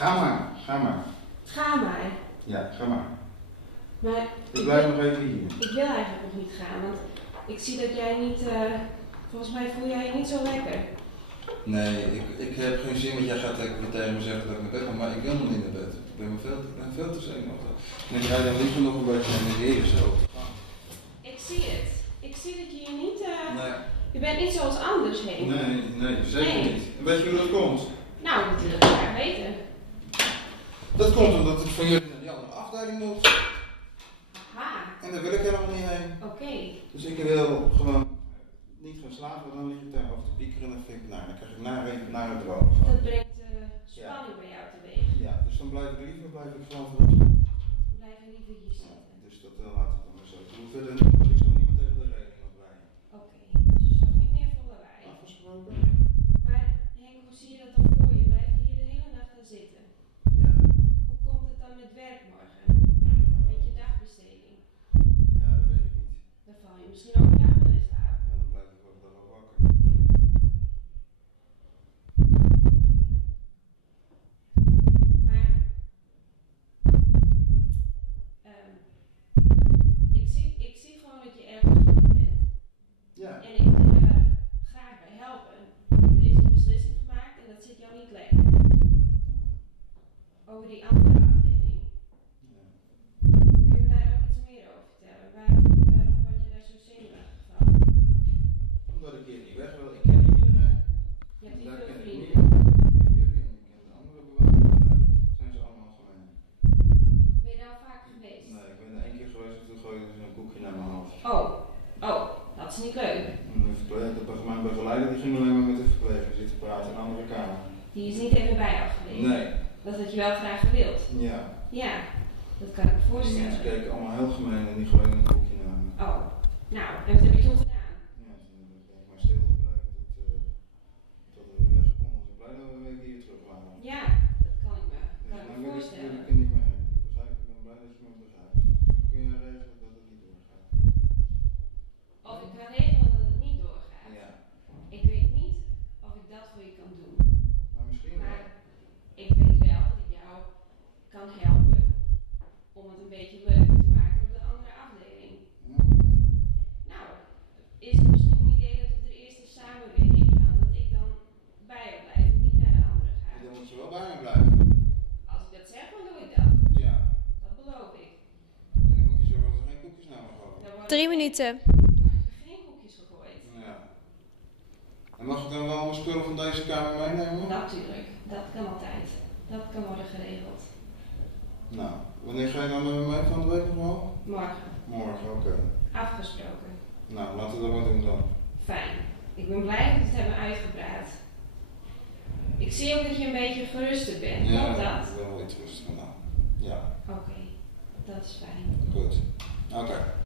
Ga maar, ga maar. Ga maar. Ja, ga maar. Maar Ik blijf nog even hier. ik wil eigenlijk nog niet gaan, want ik zie dat jij niet, volgens mij voel jij je niet zo lekker. Nee, ik heb geen zin, want jij gaat tegen me zeggen dat ik naar bed ga, maar ik wil nog niet naar bed. Ik ben veel te zenuwachtig. En ik rijd dan liever nog een beetje in de reden zo. Ik zie het. Ik zie dat je je niet, Nee. je bent niet zoals anders heen. Nee, zeker niet. En weet je hoe dat komt? Nou, dat wil ik graag weten. Dat komt omdat ik van jullie naar die andere afdeling moet. Aha. En daar wil ik helemaal niet heen. Oké. Dus ik wil gewoon niet gaan slapen, dan lig ik daarover te piekeren en dan vind ik, nou, dan krijg ik naar het droom. Dat brengt spanning bij jou teweeg. Ja, dus dan blijf ik gewoon voor het doen. Blijf je liever hier zitten. Ja, dus dat laat ik dan maar zo. Ik hoef verder ik zal niemand tegen de rekening opbrengen. Oké, dus je zorgt niet meer voor lawaai. Afgesproken? Maar Henk, hoe zie je dat dan voor je? Blijf je hier de hele nacht gaan zitten? Ja. Hoe komt het dan met werk morgen? Met je dagbesteding? Ja, dat weet ik niet. Dan val je misschien overdag wel in slaap. Ja, dan blijf ik overdag wel wakker. Maar ik zie gewoon dat je erg gespannen bent. Ja. En ik wil je daar graag bij helpen. Er is een beslissing gemaakt en dat zit jou niet lekker. Over die andere afdeling. Ja. Kun je me daar ook iets meer over vertellen? Waarom word je daar zo zenuwachtig van? Omdat ik hier niet weg wil. Ik ken niet iedereen. Je hebt niet Daar veel ken ik vrienden. niemand. Ik ken jullie en ik ken de andere bewoners. Daar zijn ze allemaal gemeen. Ben je daar al vaak geweest? Nee, ik ben er 1 keer geweest en toen gooide ze een koekje naar mijn hoofd. Oh, dat is niet leuk. En mijn begeleider die ging alleen maar met de verpleger zitten praten in een andere kamer. Die is niet even bij jou geweest. Nee. Dat had je wel graag gewild. Ja. Ja, dat kan ik me Die voorstellen. mensen keken allemaal heel gemeen en die gooiden een koekje naar me. Oh, nou, en wat heb je toen gedaan? Ja, toen ben ik maar stil gebleven tot we weg konden. Dus ik blij dat we weer hier terug waren. Ja, dat kan ik me Dan wil voorstellen. ik er niet meer heen. Ik ben blij dat je me begrijpt. Dus kun je regelen dat het niet doorgaat. Of ik kan regelen dat het niet doorgaat. Ja. Ik weet niet of ik dat voor je kan doen. Maar misschien wel. Maar ik weet wel dat ik jou kan helpen om het een beetje leuker te maken op de andere afdeling. Ja. Nou, is het misschien een idee dat we er eerst eens samen weer heen gaan? Dat ik dan bij jou blijf en niet naar de andere ga? Dan moet je wel bij me blijven. Als ik dat zeg, dan doe ik dat. Ja. Dat beloof ik. En dan moet je zorgen dat er geen koekjes naar me gooien. Dan worden 3 minuten. geen koekjes gegooid. Ja. En mag ik dan wel mijn spullen van deze kamer meenemen? Natuurlijk, dat kan altijd. Dat kan worden geregeld. Nou, wanneer ga je dan met me mee van de week nog wel? Morgen, Morgen, oké. afgesproken. Nou, laten we dat maar doen dan. Fijn. Ik ben blij dat we het hebben uitgepraat. Ik zie ook dat je een beetje gerusterd bent. Ja, Klopt dat? ik wil wel iets rustiger nou. Ja, Oké, dat is fijn. goed. Oké.